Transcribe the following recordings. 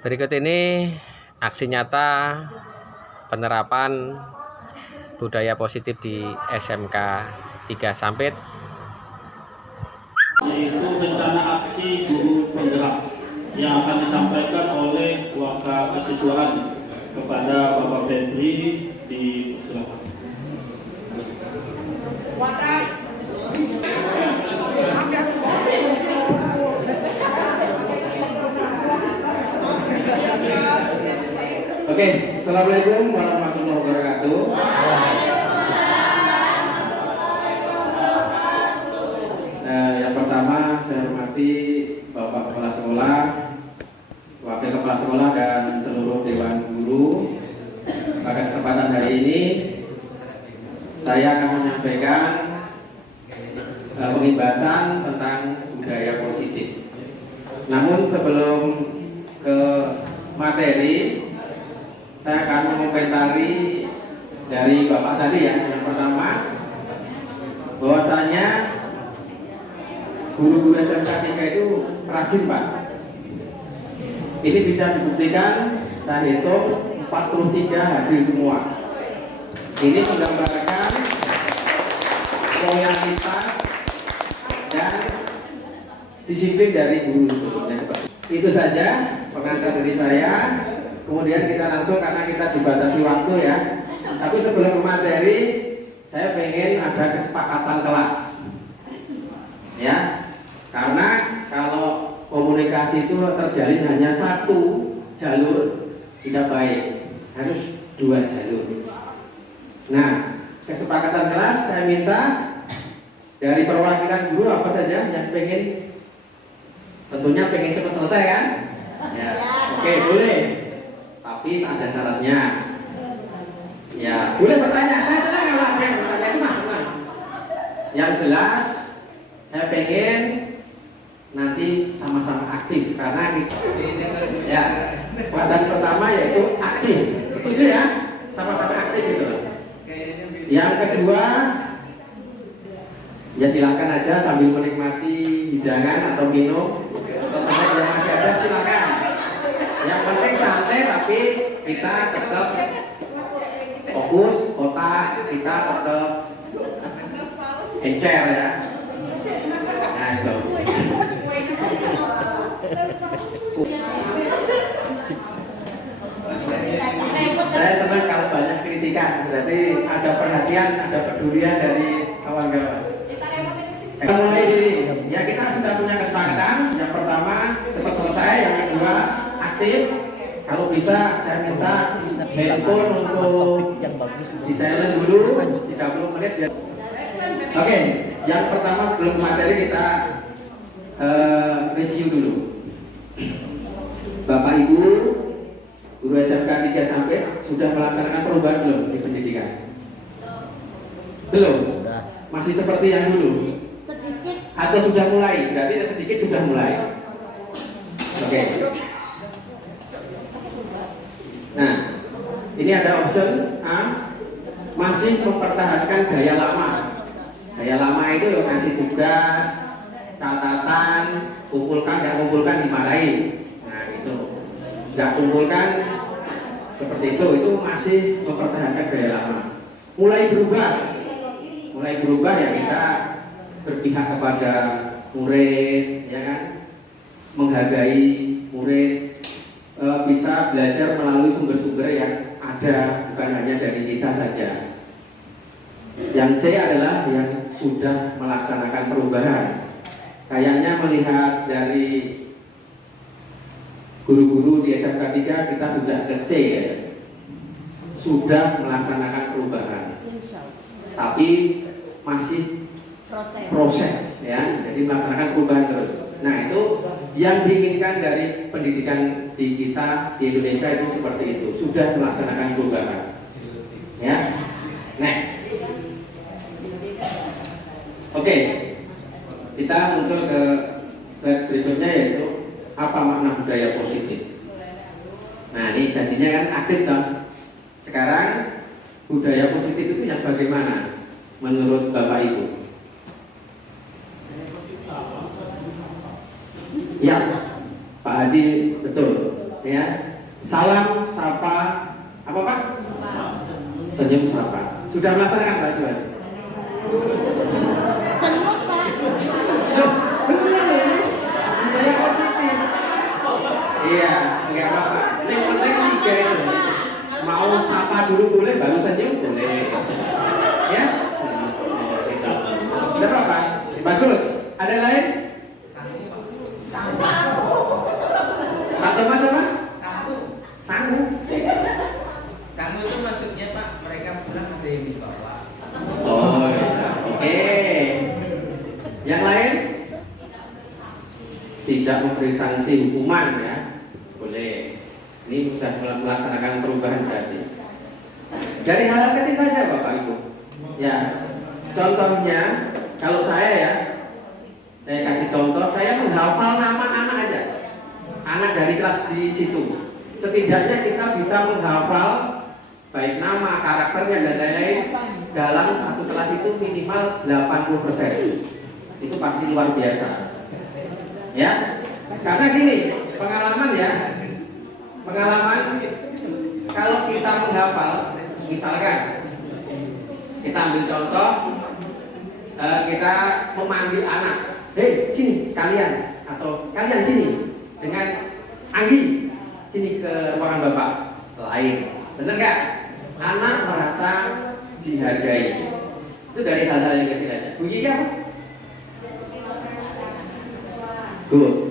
Berikut ini aksi nyata penerapan budaya positif di SMK 3 Sampit, yaitu rencana aksi guru penggerak yang akan disampaikan oleh Waka Kesiswaan kepada Bapak Febri di persilakan. Oke, assalamualaikum warahmatullahi wabarakatuh. Yang pertama saya hormati Bapak Kepala Sekolah, Wakil Kepala Sekolah dan seluruh Dewan Guru. Pada kesempatan hari ini saya akan menyampaikan pembahasan tentang budaya positif. Namun sebelum ke materi, saya akan mengomentari dari Bapak tadi ya. Yang pertama, bahwasanya guru-guru SMK 3 itu rajin Pak. Ini bisa dibuktikan, saya hitung 43 hadir semua. Ini menggambarkan loyalitas dan disiplin dari guru-guru. Itu saja pengantar dari saya. Kemudian kita langsung, karena kita dibatasi waktu ya. Tapi sebelum ke materi, saya pengen ada kesepakatan kelas. Ya, karena kalau komunikasi itu terjalin hanya satu jalur tidak baik, harus dua jalur. Nah, kesepakatan kelas saya minta dari perwakilan guru apa saja yang pengen, tentunya pengen cepat selesai kan? Ya, oke, boleh. Tapi ada syaratnya. Ya, boleh bertanya. Saya senang kalau ada yang bertanya, itu mas senang. Yang jelas, saya pengen nanti sama-sama aktif karena kita, ya, kesempatan pertama yaitu aktif. Setuju ya? Sama-sama aktif gitu. Yang kedua, ya silakan aja sambil menikmati hidangan atau minum atau sampai yang masih ada silakan. Yang penting santai tapi kita tetap fokus, otak kita tetap encer ya. Nah itu. Saya senang kalau banyak kritikan, berarti ada perhatian, ada pedulian dari kawan-kawan. Kita mulai dari, ya kita sudah punya kesepakatan. Yang pertama cepat selesai, yang kedua aktif. Kalau bisa saya minta handphone untuk di silent dulu 30 menit ya. Oke, yang pertama sebelum materi kita review dulu. Bapak Ibu guru SMK 3 Sampit sudah melaksanakan perubahan belum di pendidikan? Belum? Masih seperti yang dulu? Sedikit. Atau sudah mulai? Berarti sedikit sudah mulai. Oke. Nah, ini ada option A, masih mempertahankan gaya lama. Gaya lama itu kasih tugas, catatan, kumpulkan, nggak kumpulkan dimarahin. Nah itu, nggak kumpulkan seperti itu masih mempertahankan gaya lama. Mulai berubah ya kita berpihak kepada murid, ya kan, menghargai murid. Bisa belajar melalui sumber-sumber yang ada, bukan hanya dari kita saja. Yang C adalah yang sudah melaksanakan perubahan. Kayaknya melihat dari guru-guru di SMK 3 kita sudah ke C ya, sudah melaksanakan perubahan. Tapi masih proses ya, jadi melaksanakan perubahan terus. Nah itu yang diinginkan dari pendidikan di kita di Indonesia itu seperti itu, sudah melaksanakan perubahan. Ya, next. Oke, kita muncul ke slide berikutnya yaitu apa makna budaya positif. Nah ini janjinya kan aktif dong. Sekarang budaya positif itu yang bagaimana menurut Bapak Ibu? Ya, Pak Hadi betul. ya. Salam sapa apa Pak? Senyum sapa. Sudah melaksanakan Pak Suwan? Senang Pak. Loh, bener ya? Budaya positif. Iya, nggak apa-apa. Yang penting 3 itu. Mau sapa dulu boleh, baru senyum boleh. Ya? Tidak apa-apa. Bagus. Ada lain? Pak Thomas apa? Sangu. Kamu itu maksudnya Pak, mereka pulang ada yang dibawa. Oh, oke. Yang lain? Tidak memberi sanksi hukuman ya, boleh. Ini sudah melaksanakan perubahan berarti. Dari hal kecil saja Bapak Ibu. Ya, contohnya kalau saya ya, saya kasih contoh, saya menghafal nama anak aja, anak dari kelas di situ. Setidaknya kita bisa menghafal baik nama, karakternya dan lain-lain dalam satu kelas itu minimal 80%. Itu pasti luar biasa. Ya, karena gini, pengalaman ya, pengalaman kalau kita menghafal, misalkan kita ambil contoh, kita memanggil anak, hei sini kalian, atau kalian sini dengan Anggi, sini ke ruangan bapak, lain, bener nggak? Anak merasa dihargai. Itu dari hal-hal yang kecil aja. Bunyinya apa? Good.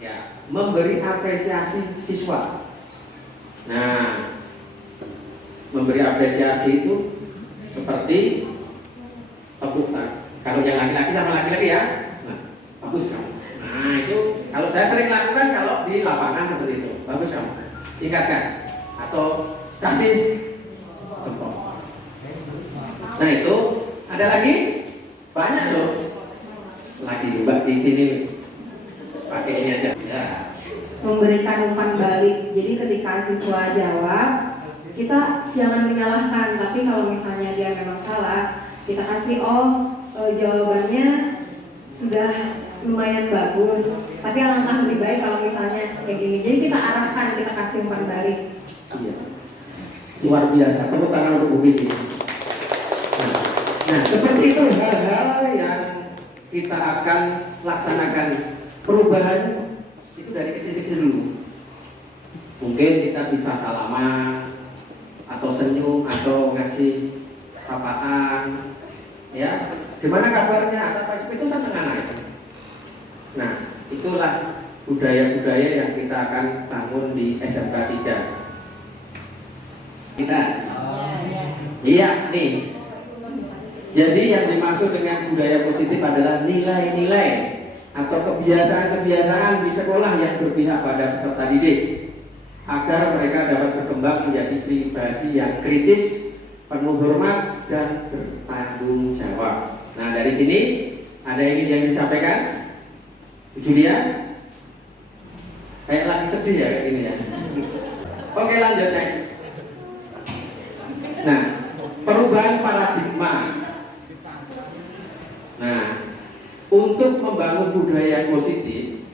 Ya, memberi apresiasi siswa. Nah, memberi apresiasi itu seperti tepuk tangan. Kalau yang laki-laki sama laki-laki ya, nah, bagus kamu. Nah itu kalau saya sering lakukan kalau di lapangan seperti itu, bagus kamu. Tingkatkan atau kasih jempol. Nah itu ada lagi banyak loh. Lagi Mbak Titi ini pakai ini aja. Ya. Memberikan umpan balik. Jadi ketika siswa jawab, kita jangan menyalahkan, tapi kalau misalnya dia memang salah, kita kasih jawabannya sudah lumayan bagus, tapi alangkah lebih baik kalau misalnya kayak gini. Jadi kita arahkan, kita kasih umpan balik. Iya. Luar biasa. Tepuk tangan untuk Bu Vicky. Nah, seperti itu hal-hal yang kita akan laksanakan perubahan itu dari kecil-kecil dulu. Mungkin kita bisa salaman atau senyum atau ngasih sapaan, ya. Gimana kabarnya? Atau itu senang anak. Nah, itulah budaya-budaya yang kita akan bangun di SMK 3. Kita. Iya, nih. Jadi yang dimaksud dengan budaya positif adalah nilai-nilai atau kebiasaan-kebiasaan di sekolah yang berpihak pada peserta didik agar mereka dapat berkembang menjadi pribadi yang kritis, penuh hormat dan bertanggung jawab. Nah, dari sini ada yang disampaikan Bu Julia? Kayak lagi sedih ya kayak gini ya. Oke, lanjut next. Nah, perubahan paradigma. Nah, untuk membangun budaya positif,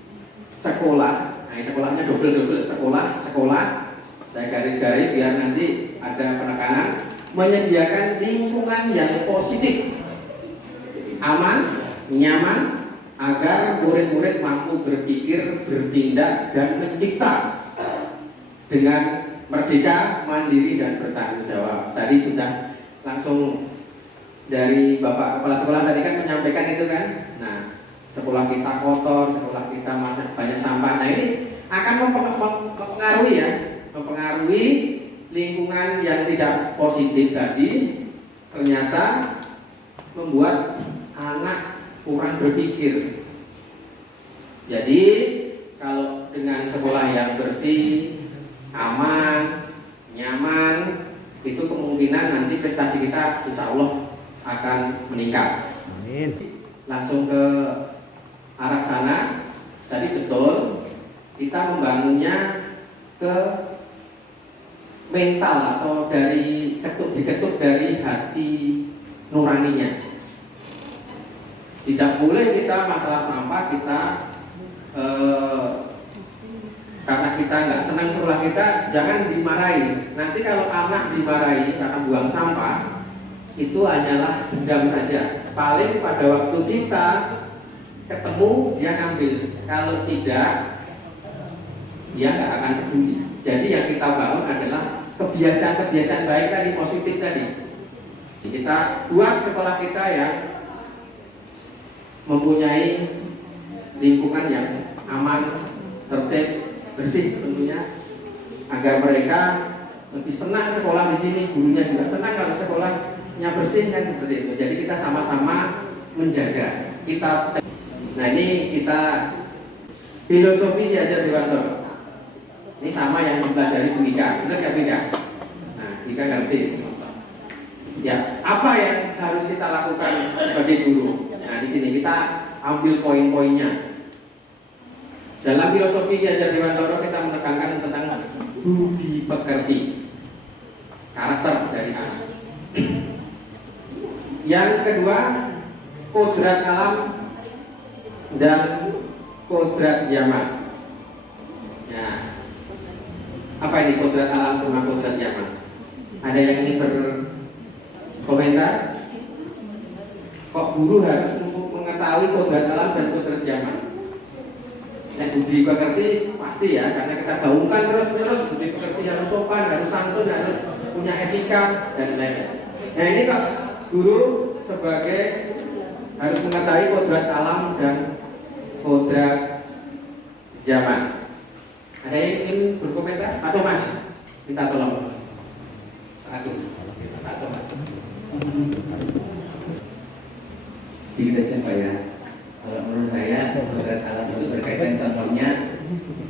sekolah, nah sekolahnya double sekolah, saya garis-garis biar nanti ada penekanan, menyediakan lingkungan yang positif, aman, nyaman, agar murid-murid mampu berpikir, bertindak, dan mencipta dengan merdeka, mandiri, dan bertanggung jawab. Tadi sudah langsung dari Bapak Kepala Sekolah tadi kan menyampaikan itu kan. Nah, sekolah kita kotor, sekolah kita masih banyak sampah. Nah, ini akan mempengaruhi lingkungan yang tidak positif tadi, ternyata membuat anak kurang berpikir. Jadi kalau dengan sekolah yang bersih, aman, nyaman, itu kemungkinan nanti prestasi kita insya Allah akan meningkat. Amin. Langsung ke arah sana. Jadi betul kita membangunnya ke mental atau diketuk dari hati nuraninya. Tidak boleh kita masalah sampah kita karena kita nggak senang sekolah kita, jangan dimarahi. Nanti kalau anak dimarahi karena buang sampah, itu hanyalah dendam saja. Paling pada waktu kita ketemu dia ngambil, kalau tidak dia nggak akan peduli. Jadi yang kita bangun adalah kebiasaan-kebiasaan baik tadi, positif tadi. Kita buat sekolah kita yang mempunyai lingkungan yang aman, tertib, bersih tentunya, agar mereka lebih senang sekolah di sini, gurunya juga senang kalau sekolahnya bersih kan seperti itu. Jadi kita sama-sama menjaga. Nah ini kita filosofi diajar di kantor. Ini sama yang mempelajari Bu Ika, benar nggak Bu Ika? Nah, Ika ngerti. Ya, apa yang harus kita lakukan sebagai guru? Nah, di sini kita ambil poin-poinnya. Dalam filosofi diajar di Wantoro kita menekankan tentang budi pekerti, karakter dari anak. Yang kedua, kodrat alam dan kodrat zaman. Nah, apa ini kodrat alam sama kodrat zaman? Ada yang ingin berkomentar? Kok guru harus mengetahui kodrat alam dan kodrat zaman? Nah, budi pekerti pasti ya, karena kita gaungkan terus budi pekerti harus sopan, harus santun, harus punya etika dan lain-lain. Nah ini Pak guru sebagai harus mengetahui kodrat alam dan kodrat zaman. Ada yang ingin berkomentar? Pak Thomas, minta tolong. Pak Thomas. Sedikit aja Pak ya. Kalau menurut saya kodrat alam itu berkaitan contohnya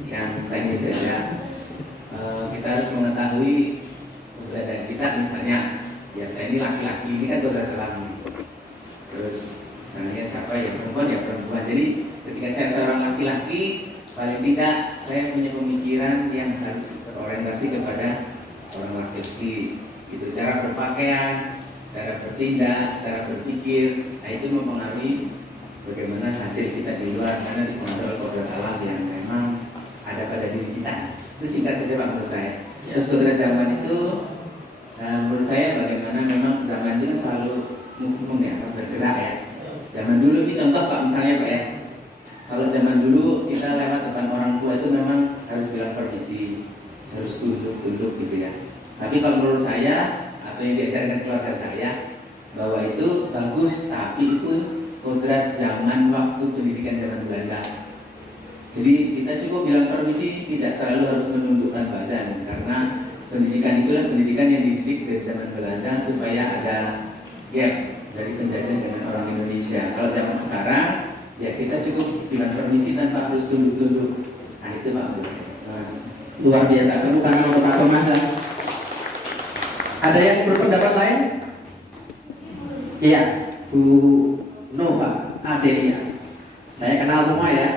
yang teknis saja. Kita harus mengetahui keberadaan kita, misalnya ya saya ini laki-laki, ini kan kodrat alam. Terus misalnya siapa yang perempuan ya perempuan. Jadi ketika saya seorang laki-laki, paling tidak saya punya pemikiran yang harus berorientasi kepada seorang laki-laki. Itu cara berpakaian, cara bertindak, cara berpikir. Nah itu mempengaruhi bagaimana hasil kita di luar, karena dipengaruhi kodrat alam yang memang ada pada diri kita. Itu singkat saja Pak menurut saya. Terus kodrat zaman itu menurut saya bagaimana memang zaman itu selalu movement ya, bergerak ya. Zaman dulu ini contoh Pak misalnya Pak ya. Kalau zaman dulu kita lewat depan orang tua itu memang harus bilang permisi, harus tunduk gitu ya. Tapi kalau menurut saya atau yang diajarkan keluarga saya bahwa itu bagus, tapi itu kodrat zaman waktu pendidikan zaman Belanda. Jadi kita cukup bilang permisi, tidak terlalu harus menundukkan badan, karena pendidikan itulah pendidikan yang dididik dari zaman Belanda supaya ada gap dari penjajah dengan orang Indonesia. Kalau zaman sekarang ya kita cukup bilang permisi tanpa harus tunduk-tunduk. Nah itu Pak Bos. Terima kasih. Luar biasa, tepuk tangan untuk Pak Thomas. Ada yang berpendapat lain? Iya, Bu Nova, adiknya. Saya kenal semua ya.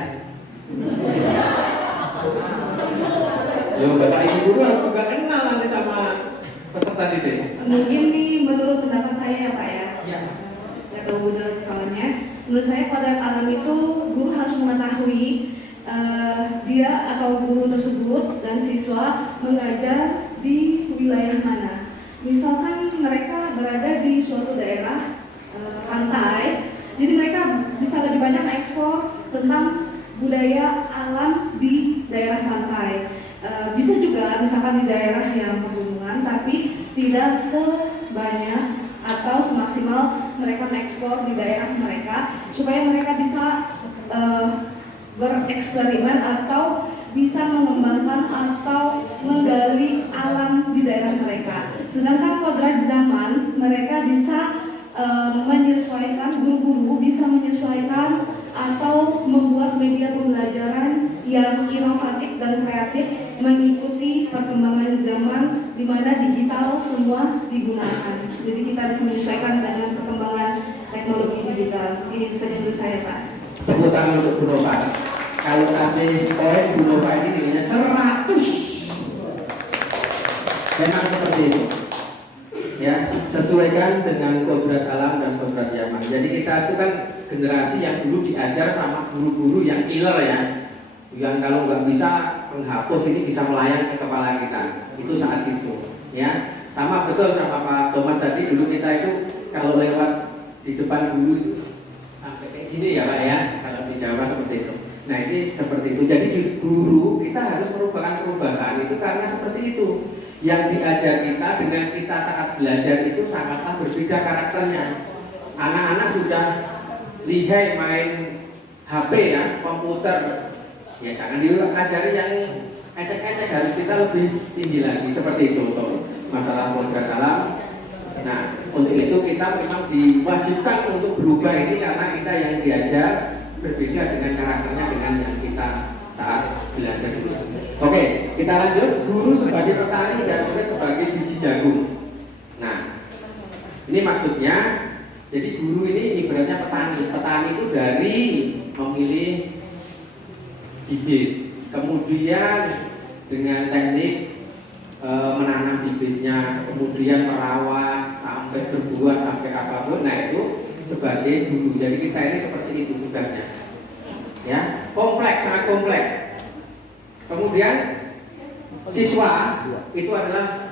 Yo, Bapak Ibu guru harus juga kenal nanti sama peserta didik. Mungkin nih menurut pendapat saya ya Pak ya. Ya. Ya tahu benar soalnya. Menurut saya kodrat alam itu guru harus mengetahui dia atau guru tersebut dan siswa mengajar di wilayah mana. Misalkan mereka berada di suatu daerah pantai, jadi mereka bisa lebih banyak ekspor tentang budaya alam di daerah pantai. Bisa juga misalkan di daerah yang pegunungan, tapi tidak sebanyak atau semaksimal mereka mengekspor di daerah mereka, supaya mereka bisa bereksperimen atau bisa mengembangkan atau menggali alam di daerah mereka. Sedangkan kodrat zaman mereka bisa menyesuaikan, guru-guru bisa menyesuaikan atau membuat media pembelajaran yang inovatif dan kreatif mengikuti perkembangan zaman di mana digital semua digunakan. Jadi kita harus menyesuaikan dengan perkembangan teknologi digital. Ini saja menurut saya Pak. Tepuk tangan untuk Bu Nova. Kalau kasih poin Bu Nova ini nilainya 100. Memang seperti itu. Ya, sesuaikan dengan kodrat alam dan kodrat zaman. Jadi kita itu kan generasi yang dulu diajar sama guru-guru yang killer ya, yang kalau nggak bisa penghapus ini bisa melayang ke kepala kita. Itu saat itu, ya. Sama betul sama Pak Thomas tadi, dulu kita itu kalau lewat di depan guru itu sampai kayak gini ya Pak ya, kalau di Jawa seperti itu. Nah ini seperti itu. Jadi di guru kita harus merupakan perubahan itu karena seperti itu. Yang diajar kita dengan kita saat belajar itu sangatlah berbeda karakternya. Anak-anak sudah lihai main HP ya, komputer. Ya jangan diajari yang ecek-ecek, harus kita lebih tinggi lagi seperti itu untuk masalah modal alam. Nah untuk itu kita memang diwajibkan untuk berubah ini karena kita yang diajar berbeda dengan karakternya dengan yang kita saat belajar dulu. Oke, kita lanjut. Guru sebagai petani dan murid sebagai biji jagung. Nah, ini maksudnya, jadi guru ini ibaratnya petani. Petani itu dari memilih bibit, kemudian dengan teknik menanam bibitnya, kemudian merawat sampai berbuah sampai apapun. Nah itu sebagai guru. Jadi kita ini seperti itu tugasnya. Ya, kompleks, sangat kompleks. Kemudian siswa itu adalah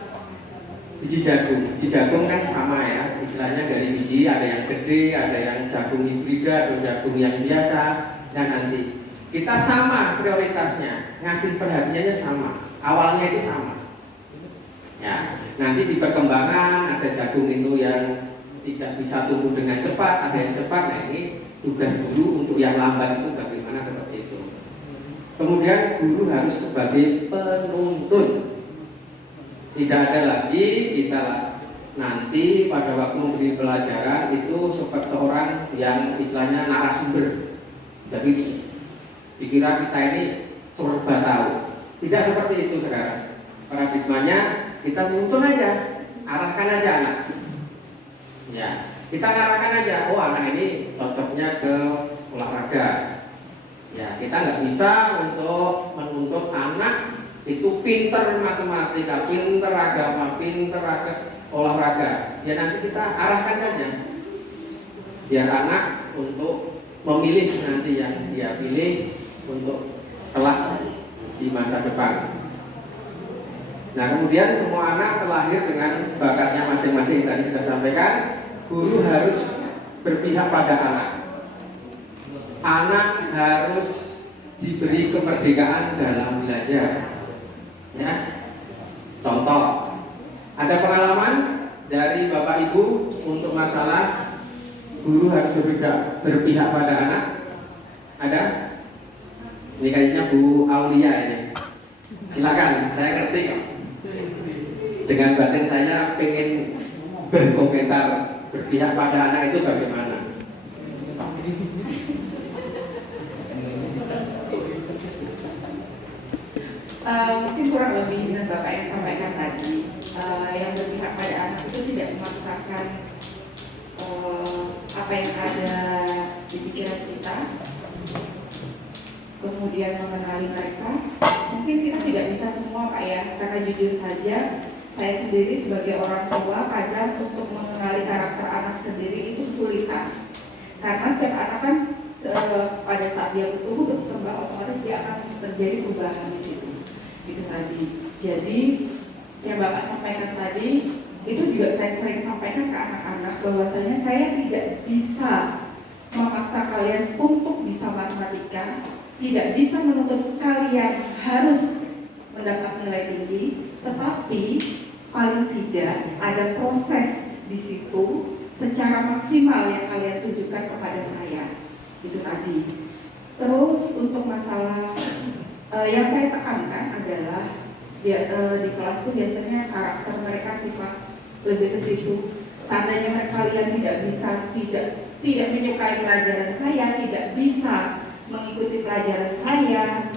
biji jagung. Biji jagung kan sama ya, istilahnya dari biji ada yang gede, ada yang jagung hibrida, atau jagung yang biasa. Dan nanti kita sama prioritasnya, ngasih perhatiannya sama, awalnya itu sama. Ya, nanti di perkembangan ada jagung itu yang tidak bisa tumbuh dengan cepat, ada yang cepat. Nah ini tugas guru untuk yang lambat itu bagaimana seperti itu. Kemudian guru harus sebagai penuntun. Tidak ada lagi kita nanti pada waktu memberi pelajaran itu seperti seorang yang istilahnya narasumber. Jadi dikira kita ini serba tahu. Tidak seperti itu sekarang. Paradigmanya kita nuntun aja, arahkan aja anak. Ya, kita ngarahkan aja. Oh anak ini cocoknya ke olahraga. Ya, kita nggak bisa untuk menuntut anak itu pinter matematika, pinter agama, pinter olahraga. Ya nanti kita arahkan saja. Biar anak untuk memilih nanti yang dia pilih untuk kelak di masa depan. Nah kemudian semua anak terlahir dengan bakatnya masing-masing. Tadi sudah sampaikan, guru harus berpihak pada anak. Anak harus diberi kemerdekaan dalam belajar. Ya, contoh, ada pengalaman dari Bapak Ibu untuk masalah guru harus berpihak pada anak. Ada? Ini kayaknya Bu Aulia ini. Silakan, saya ngerti kok. Dengan batin saya pengen berkomentar berpihak pada anak itu bagaimana? Mungkin kurang lebih dengan Bapak yang sampaikan tadi, yang berpihak pada anak itu tidak memaksakan apa yang ada di pikiran kita, kemudian mengenali mereka. Mungkin kita tidak bisa semua Pak ya, karena jujur saja saya sendiri sebagai orang tua kadang untuk mengenali karakter anak sendiri itu sulitan, karena setiap anak kan pada saat dia bertumbuh berkembang otomatis dia akan terjadi perubahan di situ. Itu tadi. Jadi yang Bapak sampaikan tadi itu juga saya sering sampaikan ke anak-anak bahwasanya saya tidak bisa memaksa kalian untuk bisa matematika, tidak bisa menuntut kalian harus mendapat nilai tinggi, tetapi paling tidak ada proses di situ secara maksimal yang kalian tunjukkan kepada saya. Itu tadi. Terus untuk masalah yang saya tekankan adalah di kelas itu biasanya karakter mereka sifat lebih ke situ. Seandainya kalian tidak menyukai pelajaran saya, tidak bisa mengikuti pelajaran saya,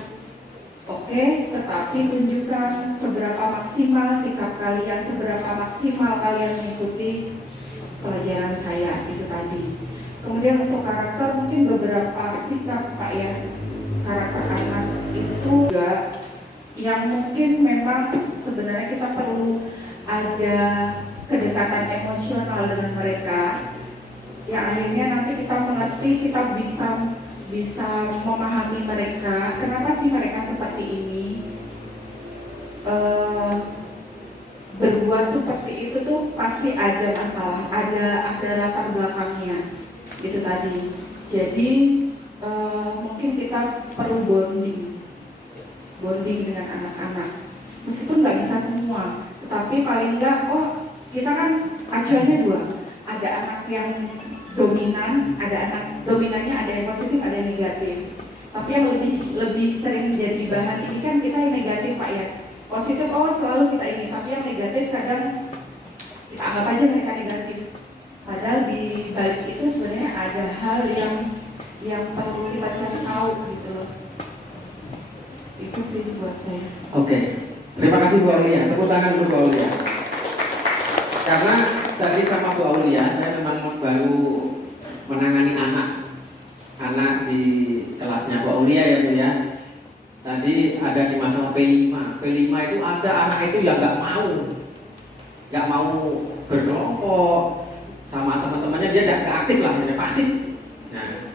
oke, tetapi tunjukkan seberapa maksimal sikap kalian, seberapa maksimal kalian mengikuti pelajaran saya. Itu tadi. Kemudian untuk karakter mungkin beberapa sikap Pak ya, karakter anak itu juga yang mungkin memang sebenarnya kita perlu ada kedekatan emosional dengan mereka yang akhirnya nanti kita mengerti, kita bisa memahami mereka, kenapa sih mereka seperti ini, berbuat seperti itu tuh pasti ada masalah, ada latar belakangnya, itu tadi. Jadi mungkin kita perlu bonding dengan anak-anak, meskipun nggak bisa semua, tetapi paling nggak, oh kita kan acuannya dua, ada anak yang dominan, ada anak dominannya, ada yang positif, ada yang negatif. Tapi yang lebih sering jadi bahan ini kan kita yang negatif Pak ya. Positif oh selalu kita ini, tapi yang negatif kadang kita anggap aja mereka negatif. Padahal di balik itu sebenarnya ada hal yang perlu kita cari tahu gitu loh. Itu sih buat saya. Oke, terima kasih Bu Aulia. Tepuk tangan untuk Bu Aulia. Karena tadi sama Bu Aulia, saya memang baru menangani anak di kelasnya Bu Aulia ya Bu ya. Tadi ada di masalah P5. P5 itu ada anak itu yang nggak mau berkelompok sama teman-temannya, dia nggak aktif lah, dia pasif. Nah,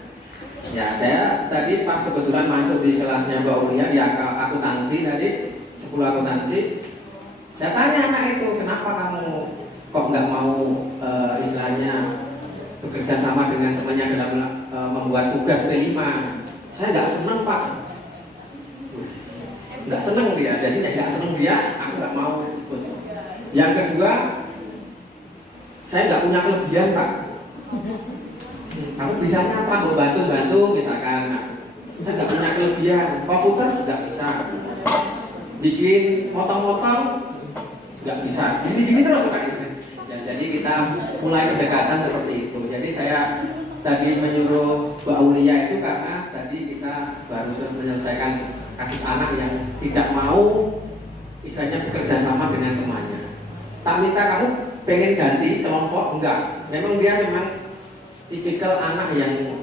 ya saya tadi pas kebetulan masuk di kelasnya Bu Aulia di akuntansi tadi, 10 akuntansi, saya tanya anak itu, kenapa kamu kok nggak mau istilahnya bekerja sama dengan temannya dalam membuat tugas P5? Saya nggak senang Pak. Nggak senang dia, jadi nggak senang dia, aku nggak mau ikut. Yang kedua, saya nggak punya kelebihan Pak. Kamu bisanya apa? Mau bantu misalkan. Saya nggak punya kelebihan, komputer nggak bisa, bikin motong-motong nggak bisa, gini terus Pak. Jadi kita mulai pendekatan seperti itu. Jadi saya tadi menyuruh Bu Aulia itu karena tadi kita baru menyelesaikan kasus anak yang tidak mau istilahnya bekerja sama dengan temannya. Tak minta kamu pengen ganti kelompok, enggak. Memang dia tipikal anak yang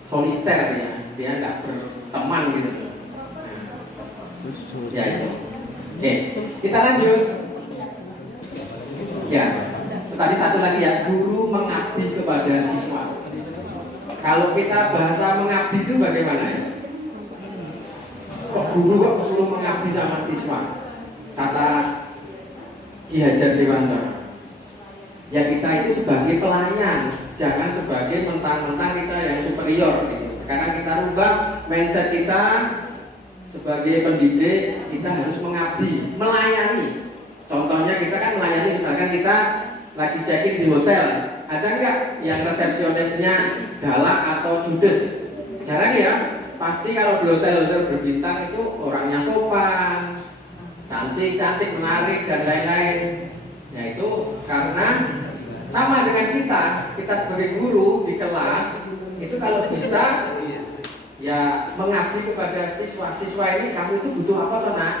soliter ya, dia enggak berteman gitu. Ya itu. Oke, kita lanjut. Ya, tadi satu lagi ya, guru mengabdi kepada siswa. Kalau kita bahasa mengabdi itu bagaimana ya? Kok guru kok disuruh mengabdi sama siswa? Kata Ki Hajar Dewantara, ya kita itu sebagai pelayan, jangan sebagai mentang-mentang kita yang superior gitu. Sekarang kita rubah mindset kita, sebagai pendidik kita harus mengabdi, melayani. Contohnya kita kan melayani, misalkan kita lagi check-in di hotel, ada nggak yang resepsionisnya galak atau judes? Jarang ya. Pasti kalau di hotel-hotel berbintang itu orangnya sopan, cantik, menarik dan lain-lain. Ya itu karena sama dengan kita sebagai guru di kelas itu kalau bisa ya mengabdi kepada siswa. Siswa ini kamu itu butuh apa toh nak?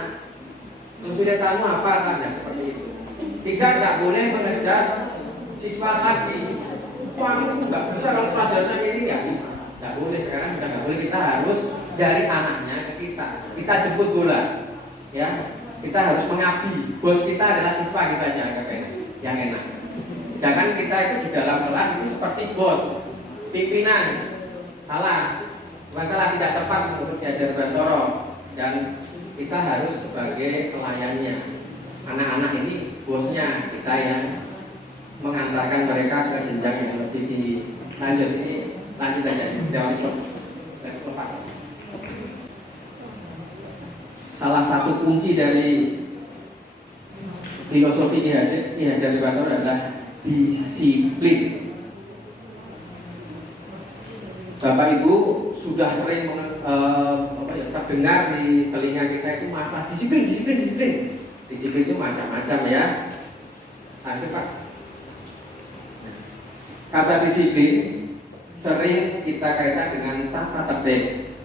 Kesulitanmu apa tanda seperti itu. Tidak boleh mengejas siswa lagi. Wah itu nggak bisa kalau pelajaran ini nggak bisa. Nggak boleh, sekarang sudah nggak boleh. Kita harus dari anaknya ke kita jemput bola ya, kita harus mengabdi. Bos kita adalah siswa kita aja yang enak. Jangan kita itu di dalam kelas itu seperti bos, pimpinan. Salah, bukan salah, tidak tepat menurut Ki Hajar Dewantara. Dan kita harus sebagai pelayannya. Anak-anak ini bosnya, kita yang mengantarkan mereka ke jenjang yang lebih tinggi. Lanjut aja, teori lepas. Salah satu kunci dari filosofi Ki Hajar Dewantara adalah disiplin. Bapak Ibu sudah sering terdengar di telinga kita itu masalah disiplin. Disiplin itu macam-macam ya. Asik Pak. Kata disiplin sering kita kaitkan dengan tata tertib,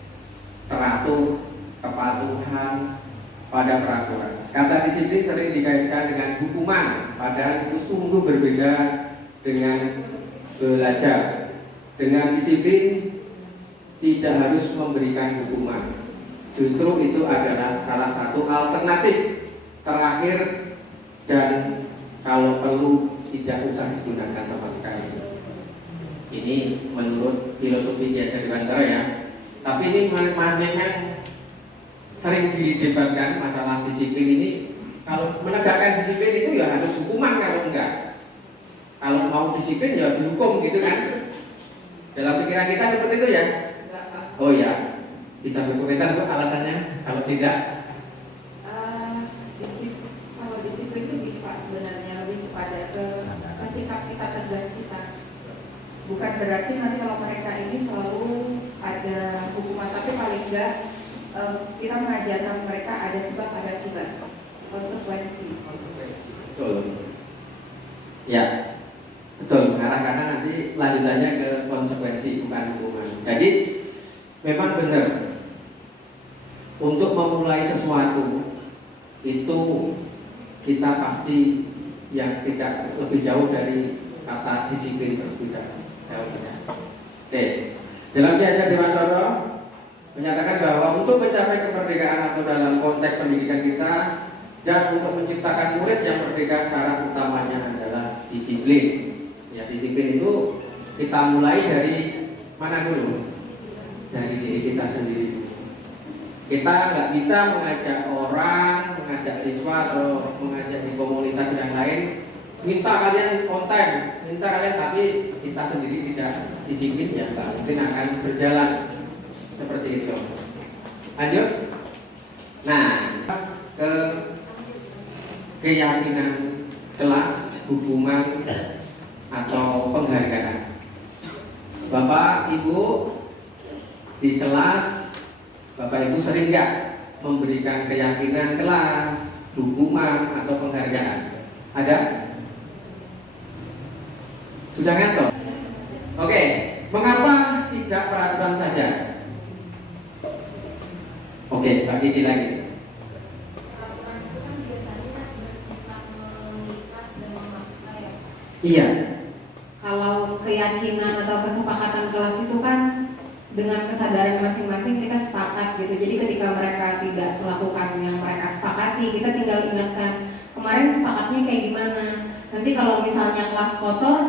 teratur, kepatuhan pada peraturan. Kata disiplin sering dikaitkan dengan hukuman, padahal itu sungguh berbeda dengan belajar. Dengan disiplin tidak harus memberikan hukuman, justru itu adalah salah satu alternatif terakhir, dan kalau perlu tidak usah digunakan sama sekali. Ini menurut filosofi Ki Hajar Dewantara ya. Tapi ini memang sering didebatkan masalah disiplin ini. Kalau menegakkan disiplin itu ya harus hukuman, kalau enggak, kalau mau disiplin ya dihukum gitu kan. Dalam pikiran kita seperti itu ya. Oh ya, bisa berkomentar Bu alasannya kalau tidak? Kalau disiplin itu gini Pak, sebenarnya lebih kepada ke sikap kita, tegas kita. Bukan berarti nanti kalau mereka ini selalu ada hukuman, tapi paling enggak kita mengajarkan mereka ada sebab, ada akibat, konsekuensi. Betul. Ya, betul. Karena nanti lanjutannya ke konsekuensi, bukan hukuman. Jadi memang benar, untuk memulai sesuatu itu kita pasti yang tidak lebih jauh dari kata disiplin tersebut. Oke. Dalam Ki Hajar Dewantara menyatakan bahwa untuk mencapai kemerdekaan atau dalam konteks pendidikan kita dan untuk menciptakan murid yang merdeka, syarat utamanya adalah disiplin. Ya, disiplin itu kita mulai dari mana dulu? Dari diri kita sendiri. Kita nggak bisa mengajak orang, mengajak siswa atau mengajak di komunitas yang lain, minta kalian konten, minta kalian, tapi kita sendiri tidak disiplin, ya nggak mungkin akan berjalan seperti itu. Lanjut. Nah, ke keyakinan kelas, hukuman atau penghargaan. Bapak Ibu di kelas, Bapak Ibu sering nggak memberikan keyakinan kelas, hukuman atau penghargaan? Ada? Sudah ngantor? Oke, mengapa tidak peraturan saja? Oke, Pak Didi lagi. Iya. Kalau keyakinan atau kesepakatan kelas itu kan dengan kesadaran masing-masing kita sepakat gitu. Jadi ketika mereka tidak melakukan yang mereka sepakati, kita tinggal ingatkan kemarin sepakatnya kayak gimana. Nanti kalau misalnya kelas kotor,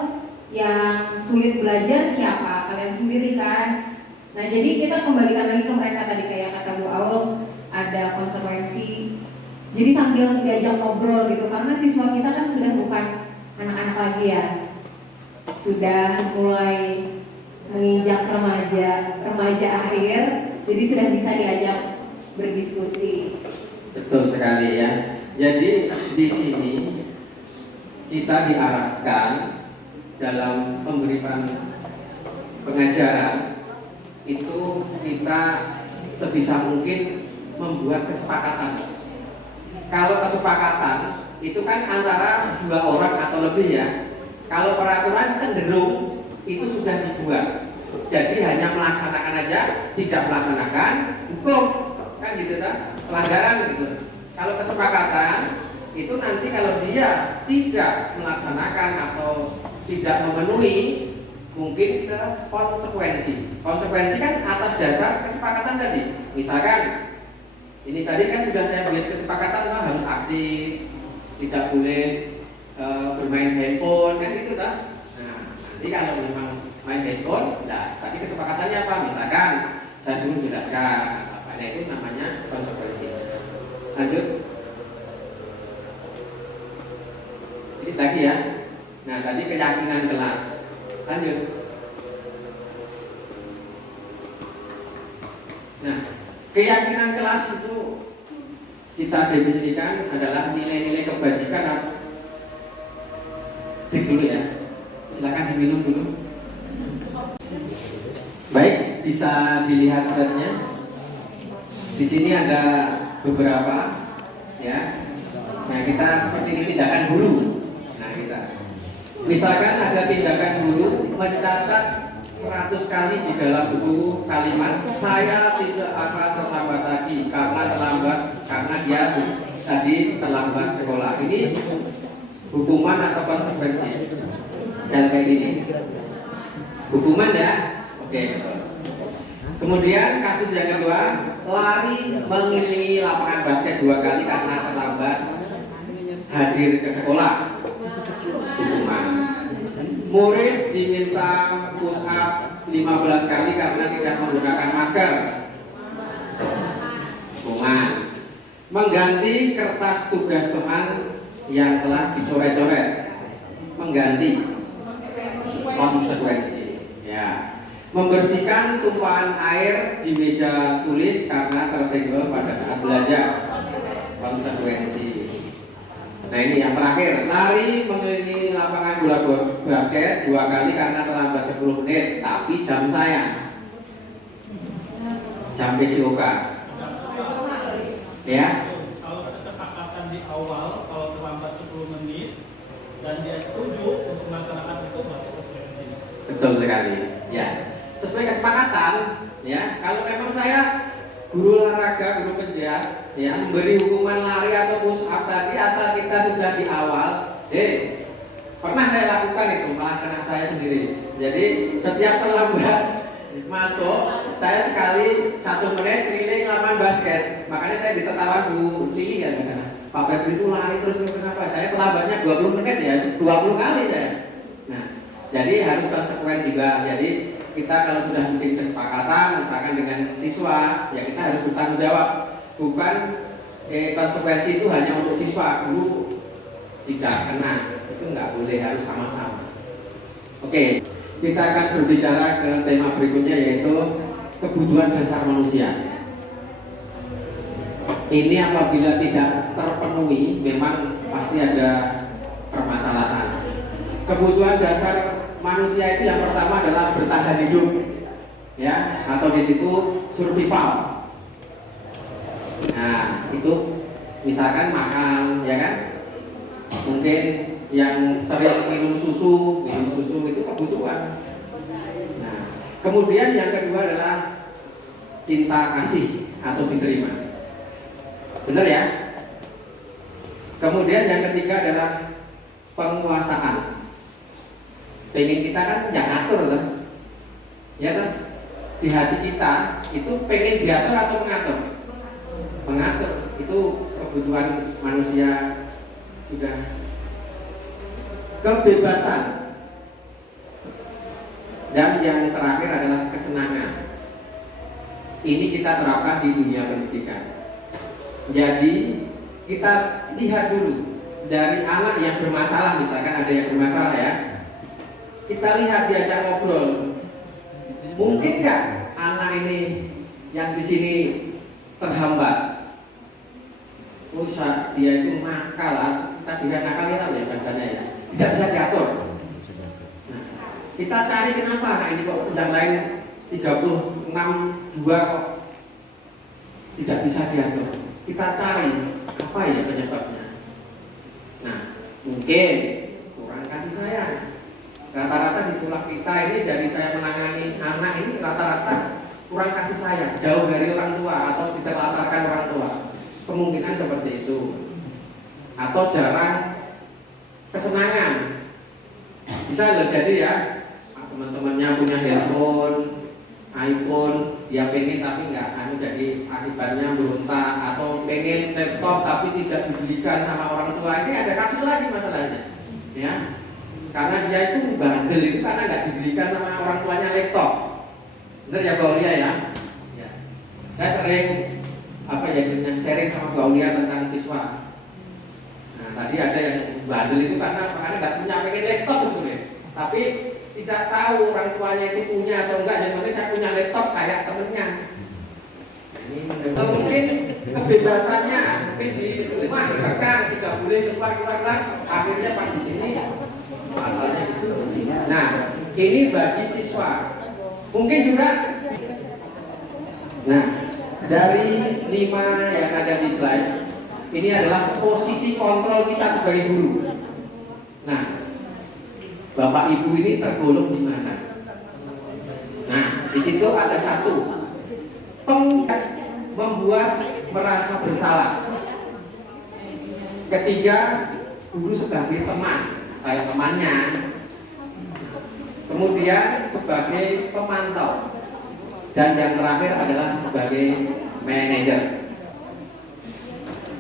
yang sulit belajar siapa? Kalian sendiri kan. Nah jadi kita kembalikan lagi ke mereka tadi, kayak kata Bu Aul, ada konsekuensi. Jadi sambil diajak ngobrol gitu, karena siswa kita kan sudah bukan anak-anak lagi ya, sudah mulai menginjak remaja akhir, jadi sudah bisa diajak berdiskusi. Betul sekali ya. Jadi di sini kita diarahkan dalam pemberian pengajaran itu kita sebisa mungkin membuat kesepakatan. Kalau kesepakatan itu kan antara dua orang atau lebih ya. Kalau peraturan cenderung itu sudah dibuat. Jadi hanya melaksanakan aja, tidak melaksanakan hukum, kan gitu kan? Pelanggaran gitu. Kalau kesepakatan itu nanti kalau dia tidak melaksanakan atau tidak memenuhi, mungkin ke konsekuensi. Konsekuensi kan atas dasar kesepakatan tadi. Misalkan ini tadi kan sudah saya buat kesepakatan kan harus aktif, tidak boleh bermain handphone kan gitu kan. Nah, nanti kalau memang main handphone, nah tadi kesepakatannya apa? Misalkan saya suruh jelaskan apa, nah itu namanya konsekuensi. Lanjut. Ini lagi ya. Nah tadi keyakinan kelas. Lanjut. Nah, keyakinan kelas itu kita definisikan adalah nilai-nilai kebajikan. Break dulu ya. Silakan diminum dulu. Baik, bisa dilihat slide-nya. Di sini ada beberapa ya. Nah, kita seperti ini tindakan guru. Nah, kita misalkan ada tindakan guru mencatat 100 kali di dalam buku kalimat saya tidak akan terlambat lagi karena dia tadi terlambat sekolah. Ini hukuman atau konsekuensi? Dan kayak gini. Hukuman ya. Oke, betul. Kemudian kasus yang kedua, lari mengelilingi lapangan basket 2 kali karena terlambat hadir ke sekolah. Hukuman. Murid diminta push up 5 15 kali karena tidak menggunakan masker. Hukuman. Mengganti kertas tugas teman yang telah dicoret-coret. Mengganti. Konsekuensi. Ya. Membersihkan tumpahan air di meja tulis karena tersenggol pada saat belajar. Konsekuensi. Nah ini yang terakhir, lari mengelilingi lapangan bola basket 2 kali karena terlambat 10 menit, tapi jam saya, jam PJOK, ya. Kalau kesepakatan di awal, kalau terlambat 10 menit dan dia setuju untuk melaksanakan itu, berarti konsekuensi. Betul sekali, ya. Sesuai kesepakatan, ya. Kalau memang saya guru olahraga, guru penjas, ya, memberi hukuman lari atau push up tadi asal kita sudah di awal, pernah saya lakukan itu, malah kena saya sendiri. Jadi setiap terlambat masuk, saya sekali 1 menit keliling lapangan basket. Makanya saya ditertawa Bu Lili ya misalnya, Pak Febri itu lari terus, kenapa? Saya terlambatnya 20 menit ya, 20 kali saya. Nah, jadi harus konsekuen juga. Jadi kita kalau sudah bikin kesepakatan misalkan dengan siswa, ya kita harus bertanggung jawab. Bukan konsekuensi itu hanya untuk siswa, guru tidak kena, itu nggak boleh, harus sama-sama. Oke, kita akan berbicara ke tema berikutnya yaitu kebutuhan dasar manusia. Ini apabila tidak terpenuhi memang pasti ada permasalahan. Kebutuhan dasar manusia itu yang pertama adalah bertahan hidup, ya, atau di situ survival. Nah, itu misalkan makan, ya kan? Mungkin yang sering minum susu itu kebutuhan. Nah, kemudian yang kedua adalah cinta kasih atau diterima. Benar ya? Kemudian yang ketiga adalah penguasaan. Pengen kita kan yang ngatur kan? Ya kan? Di hati kita itu pengen diatur atau mengatur? Mengatur. Itu kebutuhan manusia sudah. Kebebasan. Dan yang terakhir adalah kesenangan. Ini kita terapkan di dunia pendidikan. Jadi kita lihat dulu dari anak yang bermasalah, misalkan ada yang bermasalah ya, kita lihat diajak ngobrol. Mungkin nggak anak ini yang di sini terhambat? Usah dia itu nakal, kita bilang nakal ya tahu ya bahasanya ya, tidak bisa diatur. Nah, kita cari kenapa anak ini kok yang lain 36 2 kok tidak bisa diatur. Kita cari apa ya penyebabnya. Nah, mungkin kurang kasih sayang. Rata-rata di sekolah kita ini dari saya menangani anak ini rata-rata kurang kasih sayang, jauh dari orang tua atau diterlantarkan orang tua. Kemungkinan seperti itu. Atau jarang kesenangan. Bisa loh jadi ya, teman-temannya punya handphone, iPhone, dia pengen tapi nggak, jadi akibatnya berontak. Atau pengen laptop tapi tidak dibelikan sama orang tua. Ini ada kasus lagi masalahnya, ya. Karena dia itu bandel itu karena nggak dibelikan sama orang tuanya laptop. Bener ya Mbak Ulia ya? Ya. Saya sering sharing sama Mbak Ulia tentang siswa. Nah tadi ada yang bandel itu karena nggak punya, pengen laptop sebetulnya, tapi tidak tahu orang tuanya itu punya atau enggak. Yang penting saya punya laptop kayak temennya. Mungkin kebebasannya mungkin di rumah dikekang, tidak boleh keluar, akhirnya pas di sini masalahnya di sini. Nah, ini bagi siswa. Mungkin juga. Nah, dari 5 yang ada di slide, ini adalah posisi kontrol kita sebagai guru. Nah, Bapak Ibu ini tergolong di mana? Nah, di situ ada 1, membuat merasa bersalah. Ketiga, guru sebagai teman, kayak temannya. Kemudian sebagai pemantau. Dan yang terakhir adalah sebagai manajer.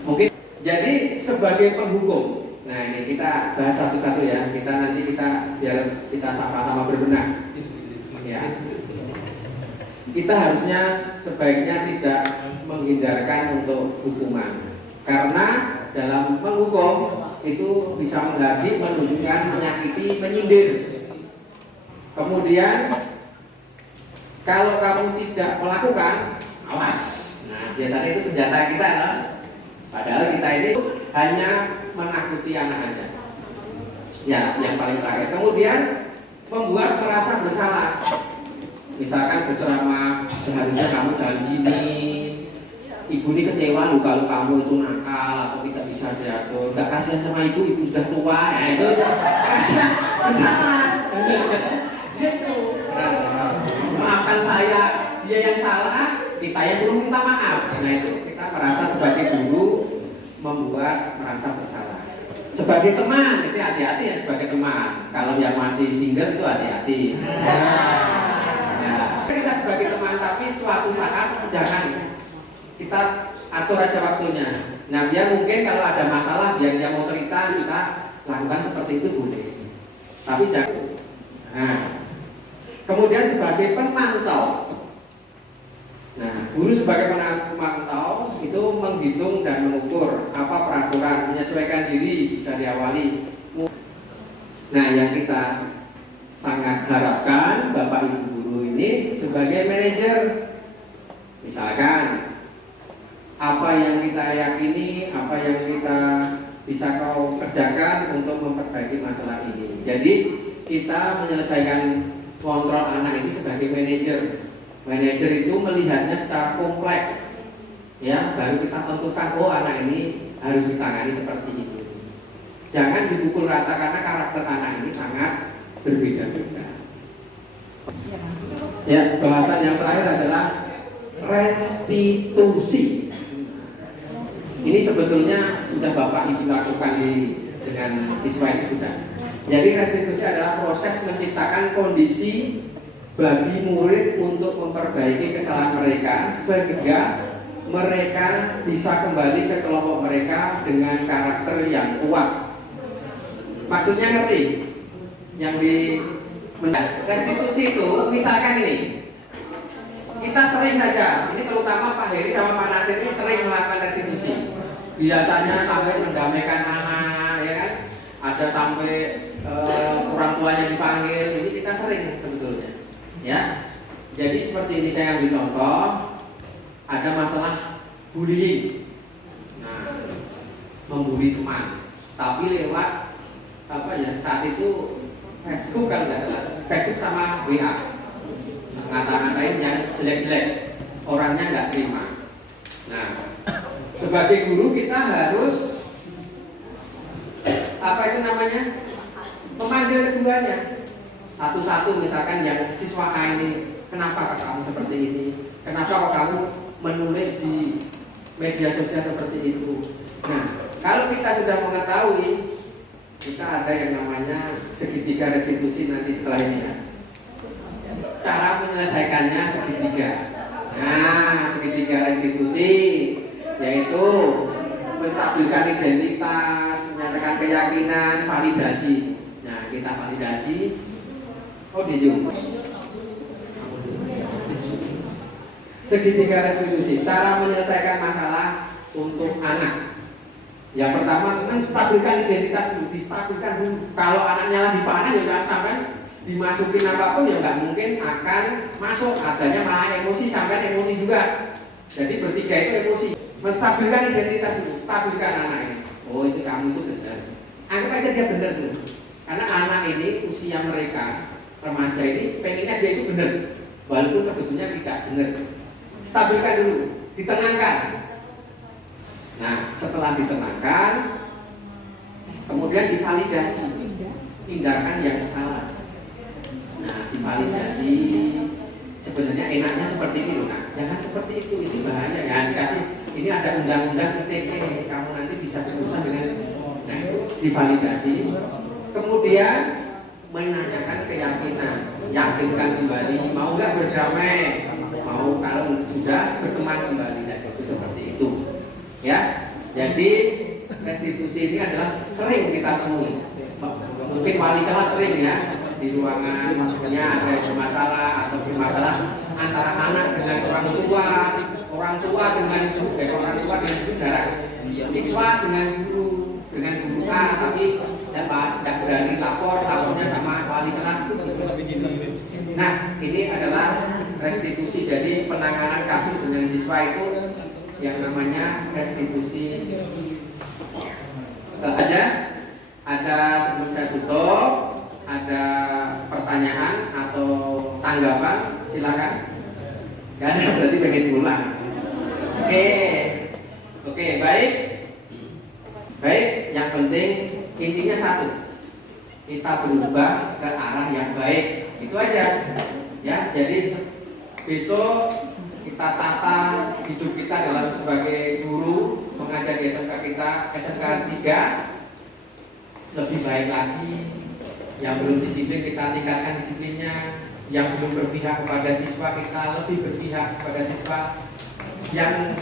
Mungkin jadi sebagai penghukum. Nah ini kita bahas satu-satu ya. Biar kita sama-sama berbenah. Ya. kita harusnya sebaiknya tidak menghindarkan untuk hukuman, karena dalam menghukum itu bisa menghakimi, menunjukkan, menyakiti, menyindir. Kemudian kalau kamu tidak melakukan, awas. Nah, biasanya itu senjata kita, kan? Padahal kita ini hanya menakuti anak aja. Ya, yang paling terakhir. Kemudian membuat merasa bersalah. Misalkan berceramah, seharusnya kamu jangan gini. Ibu ini kecewa loh kalau kamu itu nakal atau tidak bisa diatur. Gak kasihan sama ibu sudah tua. Ya itu rasa bersalah. Gitu. Maafkan saya, dia yang salah, kita yang suruh minta maaf. Nah itu kita merasa sebagai guru membuat merasa bersalah. Sebagai teman, itu hati-hati ya sebagai teman. Kalau yang masih single itu hati-hati. Kita sebagai teman, tapi suatu saat jangan kita atur aja waktunya. Nah biar mungkin kalau ada masalah, biar dia mau cerita, kita lakukan seperti itu boleh. Tapi jangan. Nah, kemudian sebagai pemantau. Nah, guru sebagai pemantau itu menghitung dan mengukur apa peraturan, menyesuaikan diri, bisa diawali. Nah, yang kita sangat harapkan Bapak Ibu guru ini sebagai manajer, misalkan apa yang kita yakini, apa yang kita bisa kau kerjakan untuk memperbaiki masalah ini. Jadi kita menyelesaikan kontrol anak ini sebagai manajer. Manajer itu melihatnya secara kompleks, ya, baru kita tentukan, oh anak ini harus ditangani seperti ini. Jangan dipukul rata karena karakter anak ini sangat berbeda-beda. Ya, bahasan yang terakhir adalah restitusi. Ini sebetulnya sudah Bapak Ibu lakukan dengan siswa itu sudah. Jadi restitusi adalah proses menciptakan kondisi bagi murid untuk memperbaiki kesalahan mereka sehingga mereka bisa kembali ke kelompok mereka dengan karakter yang kuat. Maksudnya ngerti? Yang di restitusi itu misalkan ini, kita sering saja, ini terutama Pak Heri sama Pak Nasir ini sering melakukan restitusi. Biasanya sampai mendamaikan anak, ya kan? Ada sampai orang tuanya dipanggil. Ini kita sering sebetulnya, ya. Jadi seperti ini saya ambil contoh, ada masalah bullying. Nah, membuli teman, tapi lewat apa ya? Saat itu Facebook kan nggak salah, Facebook sama WA. Ngata-ngatain yang jelek-jelek, orangnya nggak terima. Nah, sebagai guru kita harus apa itu namanya, memanggil keduanya satu-satu. Misalkan yang siswa A ini, kenapa kamu seperti ini? Kenapa kok kamu menulis di media sosial seperti itu? Nah, kalau kita sudah mengetahui, kita ada yang namanya segitiga restitusi nanti setelah ini ya. Cara menyelesaikannya segitiga. Nah, segitiga restitusi yaitu menstabilkan identitas, menyatakan keyakinan, validasi. Nah, kita validasi. Oh, di Zoom. Segitiga restitusi, cara menyelesaikan masalah untuk anak. Yang pertama, menstabilkan identitas dulu, distabilkan dulu. Kalau anaknya lagi panas ya jangan sampai dimasukin apapun, ya nggak mungkin akan masuk. Adanya malah emosi, sampai emosi juga. Jadi bertiga itu emosi. Menstabilkan identitas dulu, stabilkan anak ini. Oh itu kamu itu benar. Anggap aja dia benar dulu. Karena anak ini usia mereka remaja ini pengennya dia itu benar, walaupun sebetulnya tidak benar. Stabilkan dulu, ditenangkan. Nah setelah ditenangkan, kemudian divalidasi tindakan yang salah. Nah divalidasi sebenarnya enaknya seperti itu. Nah jangan seperti itu bahaya ya. Dikasih ini ada undang-undang ITE, kamu nanti bisa berurusan dengan. Nah divalidasi, kemudian menanyakan keyakinan, yakinkan kembali, mau nggak berdamai, mau kalau sudah berteman kembali. Dan itu seperti itu. Ya, jadi restitusi ini adalah sering kita temui. Mungkin wali kelas sering ya di ruangan, maksudnya ada yang bermasalah atau bermasalah antara anak dengan orang tua dengan guru, orang tua dengan guru jarak, siswa dengan guru A, tapi tidak berani lapornya sama wali kelas itu bisa. Nah, ini adalah restitusi. Jadi penanganan kasus dengan siswa itu yang namanya restitusi. Aja ada sebelum saya tutup, ada pertanyaan atau tanggapan, silakan. Gak ada, berarti pengen diulang. Oke, baik. Yang penting intinya satu, kita berubah ke arah yang baik. Itu aja. Ya, jadi besok kita tata hidup kita dalam sebagai guru mengajar di SMK kita, SMK 3 lebih baik lagi. Yang belum disiplin kita tingkatkan disiplinnya. Yang belum berpihak kepada siswa kita lebih berpihak kepada siswa. Yang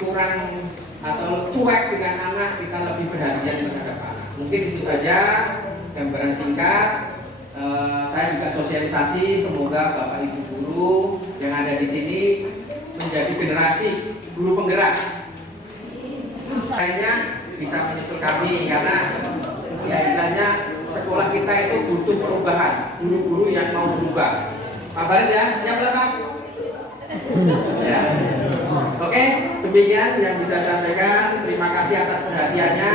kurang atau cuek dengan anak kita lebih perhatian terhadap anak. Mungkin itu saja gambaran singkat. Saya juga sosialisasi, semoga Bapak Ibu guru yang ada di sini menjadi generasi guru penggerak. Lainnya bisa menyusul kami karena ya istilahnya sekolah kita itu butuh perubahan, guru-guru yang mau berubah. Pak Baris ya, siap lah Pak? Ya. Oke, demikian yang bisa saya sampaikan. Terima kasih atas perhatiannya.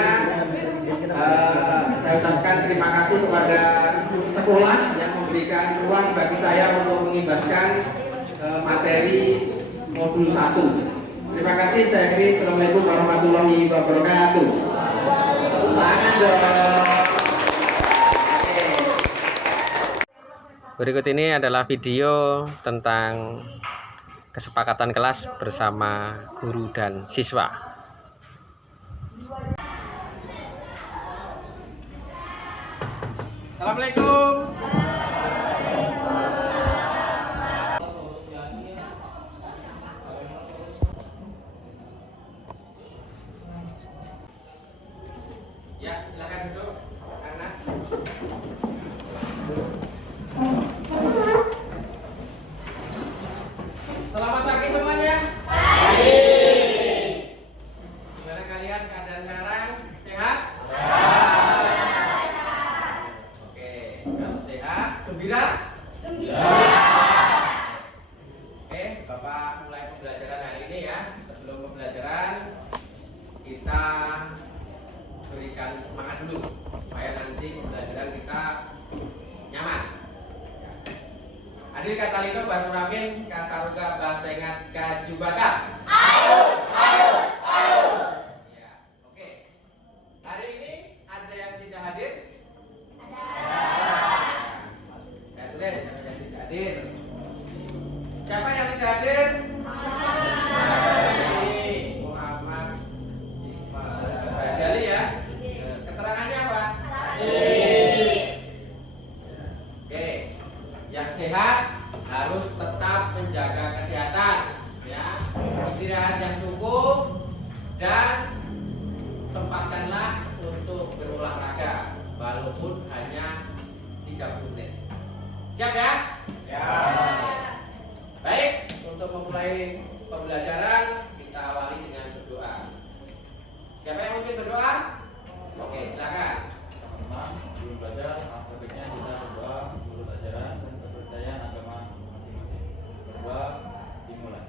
Saya ucapkan terima kasih kepada sekolah yang memberikan ruang bagi saya untuk mengimbaskan materi modul 1. Terima kasih, saya akhiri. Assalamualaikum warahmatullahi wabarakatuh. Tepuk tangan dong. Berikut ini adalah video tentang kesepakatan kelas bersama guru dan siswa. Assalamualaikum. Ya, silakan duduk. Anak. Selamat pagi semuanya. Pagi. Gimana kalian keadaan sekarang? Sehat? Oke, kalau sehat, gembira? Oke, Bapak mulai pembelajaran hari ini ya. Sebelum pembelajaran kita berikan semangat dulu supaya nanti pembelajaran kita nyaman. Hadir kata Lino Basuramin Kasaruga Basengat Kajubakar. Ya, oke. Hari ini ada yang tidak hadir? Saya tulis yang tidak hadir. Siapa yang tidak hadir? Muhammad Badali ya. Keterangannya apa? Oke. Yang sehat harus tetap menjaga kesehatan ya. Istirahat yang cukup dan sempatkanlah untuk berolahraga walaupun hanya 30 menit. Siap ya? Ya. Baik, untuk memulai pembelajaran kita awali dengan berdoa. Siapa yang mungkin berdoa? Oke, silakan. Teman-teman, sebelum belajar, sebaiknya kita berdoa menurut ajaran dan kepercayaan agama masing-masing. Berdoa dimulai.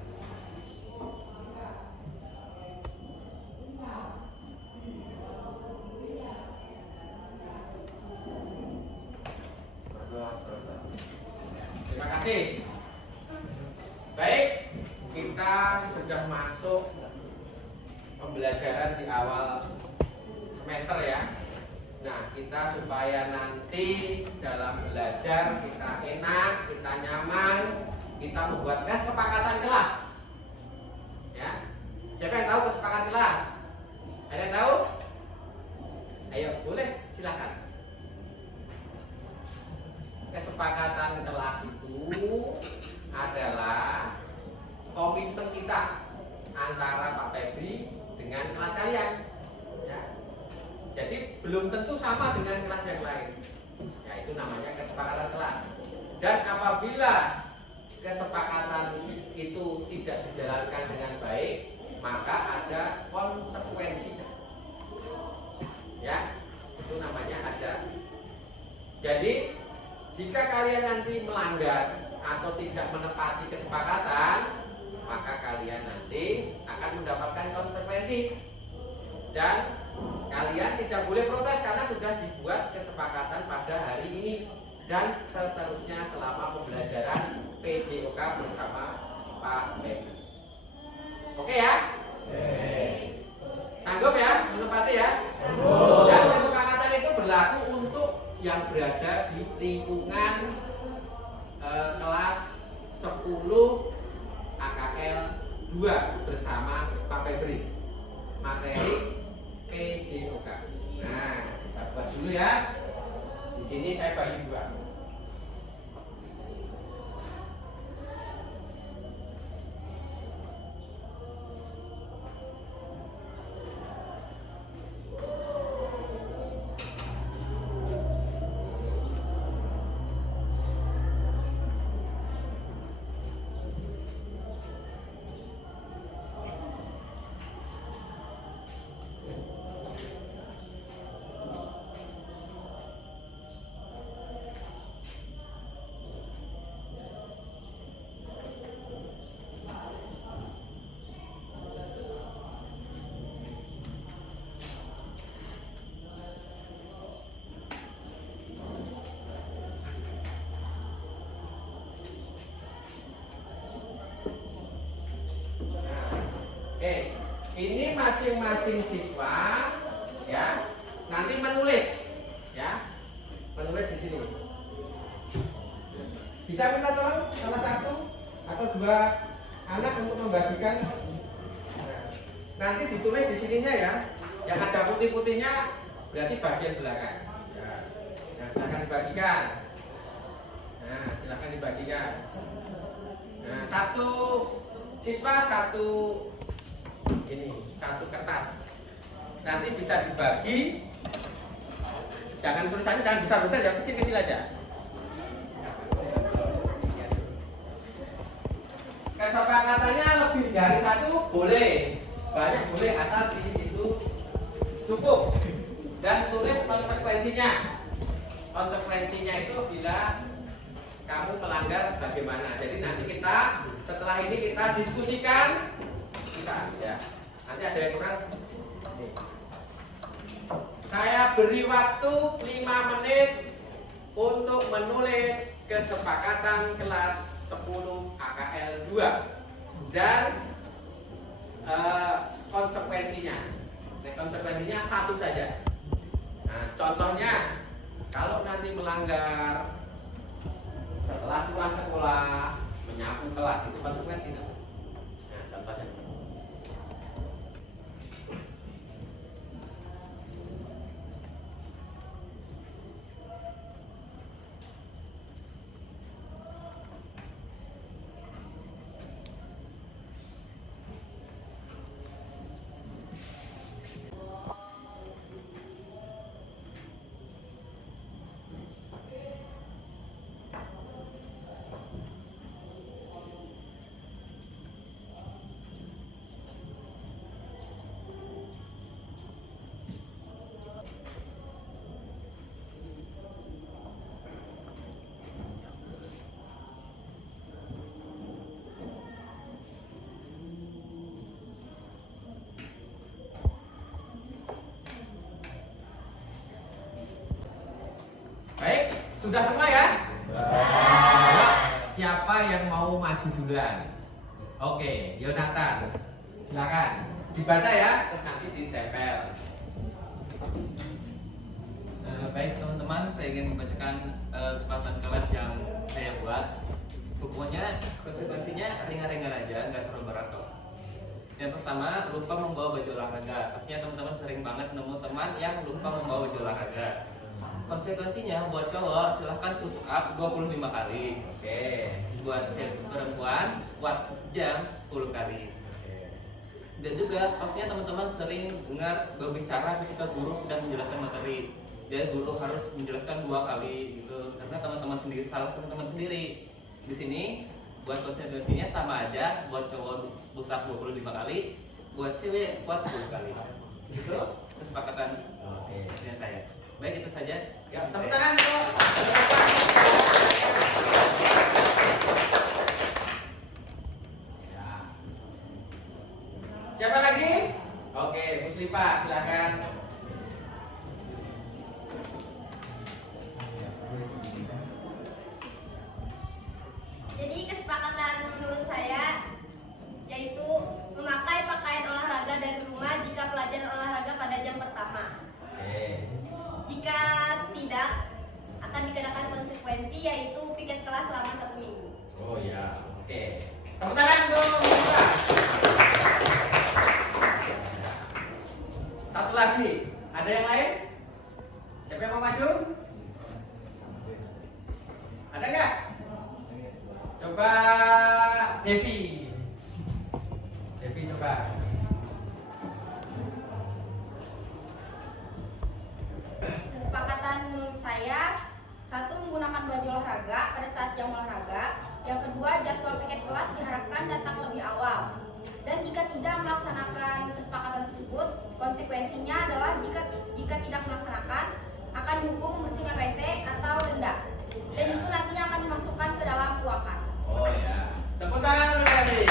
Berdoa selesai. Terima kasih. Baik, kita sudah masuk pembelajaran di awal semester ya. Nah, kita supaya nanti dalam belajar kita enak, kita nyaman, kita membuat kesepakatan kelas. Ya. Siapa yang tahu kesepakatan kelas? Ada yang tahu? Ayo, boleh, silakan. Kesepakatan kelas itu adalah komitmen kita antara Pak Febri dengan kelas kalian. Ya. Jadi belum tentu sama dengan kelas yang lain. Ya, itu namanya kesepakatan kelas. Dan apabila kesepakatan maka ada konsekuensinya. Ya, itu namanya ada. Jadi jika kalian nanti melanggar atau tidak menepati kesepakatan, maka kalian nanti akan mendapatkan konsekuensi. Dan kalian tidak boleh protes karena sudah dibuat kesepakatan pada hari ini dan seterusnya selama pembelajaran PJOK bersama Pak Bek. Oke ya? Sanggup ya menepati ya? Dan kesepakatan itu berlaku untuk yang berada di lingkungan kelas 10 AKL 2 bersama Pak Febri. Materi PJOK. Nah, kita buat dulu ya. Di sini saya bagi dua. Oke, ini masing-masing siswa ya nanti menulis ya, menulis di sini. Bisa minta tolong salah satu atau dua anak untuk membagikan. Nanti ditulis di sininya ya, yang ada putih-putihnya berarti bagian belakang. Nah, silakan dibagikan. Nah, silakan dibagikan. Nah, satu siswa satu ini satu kertas, nanti bisa dibagi. Jangan tulisannya jangan besar-besar ya, kecil-kecil aja. Kesepakatannya lebih dari satu boleh, banyak boleh, asal di situ cukup. Dan tulis konsekuensinya. Konsekuensinya itu bila kamu melanggar bagaimana. Jadi nanti kita setelah ini kita diskusikan. Ya. Nanti ada yang kurang. Nih. Saya beri waktu 5 menit untuk menulis kesepakatan kelas 10 AKL 2 dan konsekuensinya. Nah, konsekuensinya satu saja. Nah, contohnya kalau nanti melanggar setelah pulang sekolah menyapu kelas, itu konsekuensinya. Nah, contohnya. Baik, sudah semua ya? Ayo, siapa yang mau maju duluan? Oke, Yonatan, silakan dibaca ya, terus nanti ditempel. Baik teman-teman, saya ingin membacakan kesempatan kelas yang saya buat. Pokoknya konsekuensinya ringan-ringan aja, nggak terlalu berat kok. Yang pertama, lupa membawa baju olahraga. Pastinya teman-teman sering banget nemu teman yang lupa membawa baju olahraga. Konsekuensinya buat cowok silahkan push up 25 kali. Oke. Buat perempuan squat jam 10 kali. Dan juga pastinya teman-teman sering dengar berbicara ketika guru sedang menjelaskan materi. Jadi guru harus menjelaskan 2 kali gitu karena teman-teman sendiri salah teman-teman sendiri. Di sini buat konsekuensinya sama aja, buat cowok push up 25 kali, buat cewek squat 10 kali. Itu kesepakatan Oke. saya. Baik, itu saja. Ya, tepuk tangan untuk ya. Siapa lagi? Oke, Muslipa, silakan. Jadi kesepakatan menurut saya yaitu memakai pakaian olahraga dari rumah jika pelajaran olahraga pada jam pertama. Oke. Jika tidak, akan dikenakan konsekuensi yaitu piket kelas selama 1 minggu. Oh ya, oke. Tepuk tangan untuk Muslipa. Satu lagi, ada yang lain? Siapa yang mau maju? Ada nggak? Coba Devi. Devi coba. Kesepakatan menurut saya, satu menggunakan baju olahraga pada saat jam olahraga. Yang kedua, jadwal piket kelas diharapkan datang lebih awal. Dan jika tidak melaksanakan kesepakatan tersebut, konsekuensinya adalah jika tidak melaksanakan akan dihukum membersihkan WC atau denda. Dan itu nantinya akan dimasukkan ke dalam UAKAS. Oh ya. Tepuk tangan untuk Devi.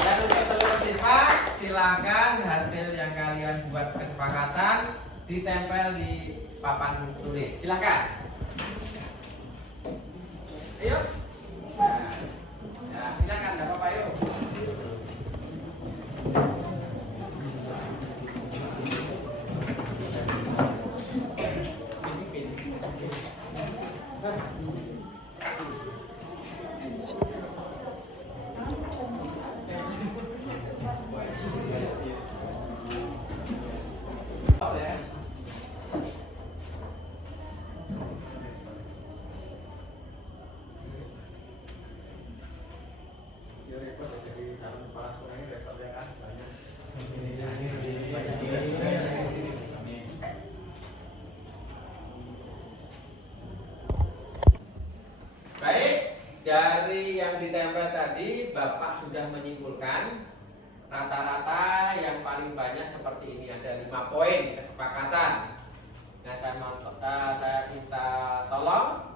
Dan untuk seluruh siswa, silakan hasil yang kalian buat kesepakatan ditempel di papan tulis. Silakan. Ayo. Nah, ya, silakan, enggak apa-apa, yuk. Baik, dari yang ditempel tadi Bapak sudah menyimpulkan rata-rata yang paling banyak seperti ini, ada 5 poin kesepakatan. Nah, saya minta tolong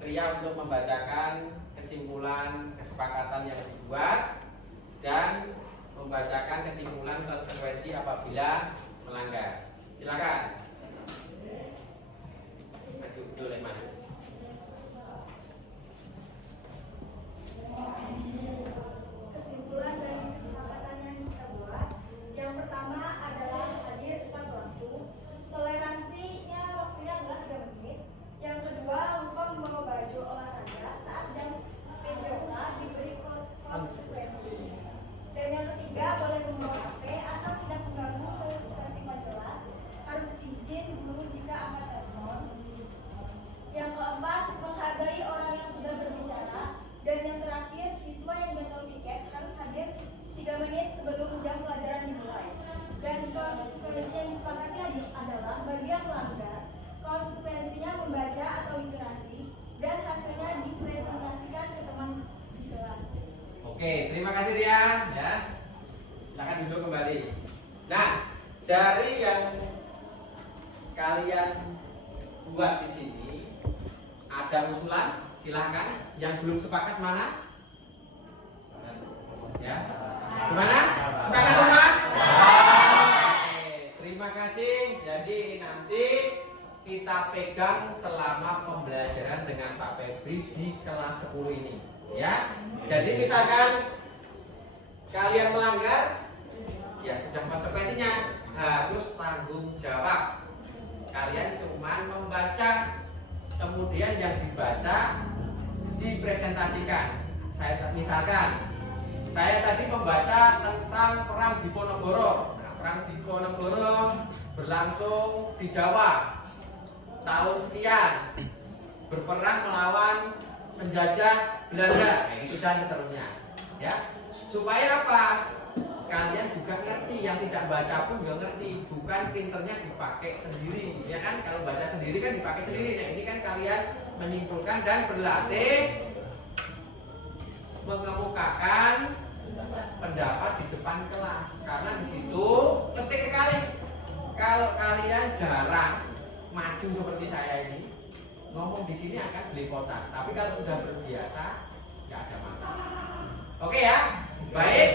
Ria untuk membacakan kesimpulan kesepakatan yang dibuat dan membacakan kesimpulan konsekuensi apabila melanggar. Silakan. Maju, boleh maju. Kesimpulan dari kesepakatan yang kita buat, yang pertama adalah hadir tepat waktu, toleransinya waktunya adalah 3 menit. Yang kedua, lupa membawa baju olahraga saat jam PJOK diberi konsekuensi. Dan yang ketiga, boleh membawa HP asal tidak mengganggu ketertiban kelas, harus izin guru jika angkat telepon. Yang keempat, menghargai orang yang sudah berbicara. Dan yang terakhir, siswa yang gagal tiket harus hadir 3 menit sebelum jam pelajaran dimulai. Dan konsekuensi yang disepakati adalah bagi yang melanggar, konsekuensinya membaca atau literasi dan hasilnya dipresentasikan ke teman di kelas. Oke, terima kasih Ria. Ya, silakan duduk kembali. Nah, dari yang kalian buat di sini ada usulan, silahkan. Yang belum sepakat mana? Ya, gimana? Sepakat semua? Oke, terima kasih. Jadi ini nanti kita pegang selama pembelajaran dengan Pak Febri di kelas 10 ini. Ya, jadi misalkan kalian melanggar, ya sudah konsekuensinya harus tanggung jawab. Kalian cuma membaca, kemudian yang dibaca dipresentasikan. Misalkan saya tadi membaca tentang perang Diponegoro. Nah, perang Diponegoro berlangsung di Jawa tahun sekian, berperang melawan penjajah Belanda. Nah, itu dan seterusnya. Ya, supaya apa? Kalian juga ngerti, yang tidak baca pun juga ngerti. Bukan pinternya dipakai sendiri, ya kan? Kalau baca sendiri kan dipakai sendiri. Nah, ini kan kalian menyimpulkan dan berlatih mengemukakan pendapat di depan maju seperti saya ini, ngomong di sini akan belepotan. Tapi kalau sudah berbiasa, nggak ada masalah. Oke ya, baik.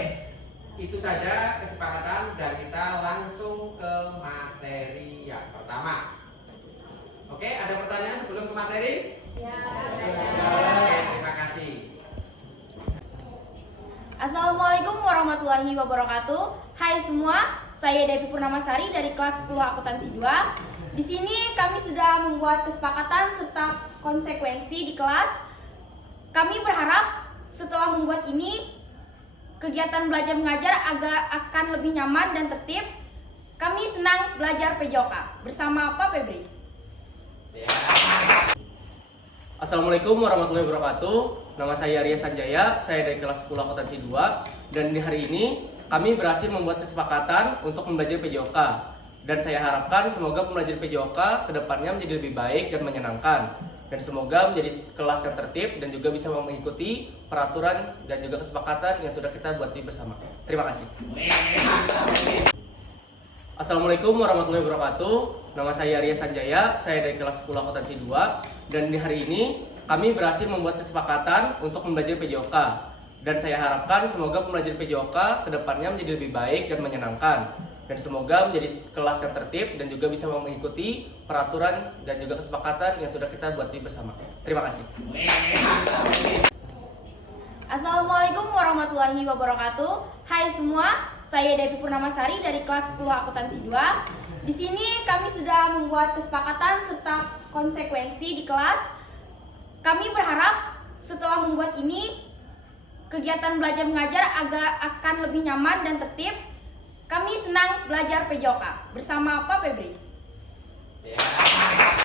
Itu saja kesepakatan dan kita langsung ke materi yang pertama. Oke, ada pertanyaan sebelum ke materi? Ya. Oke, terima kasih. Assalamualaikum warahmatullahi wabarakatuh. Hai semua, saya Devi Purnamasari dari kelas 10 akuntansi 2. Di sini kami sudah membuat kesepakatan serta konsekuensi di kelas. Kami berharap setelah membuat ini, kegiatan belajar mengajar akan lebih nyaman dan tertib. Kami senang belajar PJOK bersama Pak Febri. Assalamualaikum warahmatullahi wabarakatuh. Nama saya Arya Sanjaya, saya dari kelas 10 akuntansi 2. Dan di hari ini kami berhasil membuat kesepakatan untuk mempelajari PJOK. Dan saya harapkan semoga pembelajaran PJOK kedepannya menjadi lebih baik dan menyenangkan. Dan semoga menjadi kelas yang tertib dan juga bisa mengikuti peraturan dan juga kesepakatan yang sudah kita buat bersama. Terima kasih. Assalamualaikum warahmatullahi wabarakatuh. Nama saya Arya Sanjaya, saya dari kelas 10 akuntansi 2. Dan di hari ini kami berhasil membuat kesepakatan untuk mempelajari PJOK. Dan saya harapkan semoga pembelajaran PJOK kedepannya menjadi lebih baik dan menyenangkan. Dan semoga menjadi kelas yang tertib dan juga bisa mengikuti peraturan dan juga kesepakatan yang sudah kita buat bersama. Terima kasih. Assalamualaikum warahmatullahi wabarakatuh. Hai semua, saya Devi Purnamasari dari kelas 10 akuntansi 2. Di sini kami sudah membuat kesepakatan serta konsekuensi di kelas. Kami berharap setelah membuat ini, kegiatan belajar mengajar akan lebih nyaman dan tertib. Kami senang belajar PJOK bersama Pak Febri.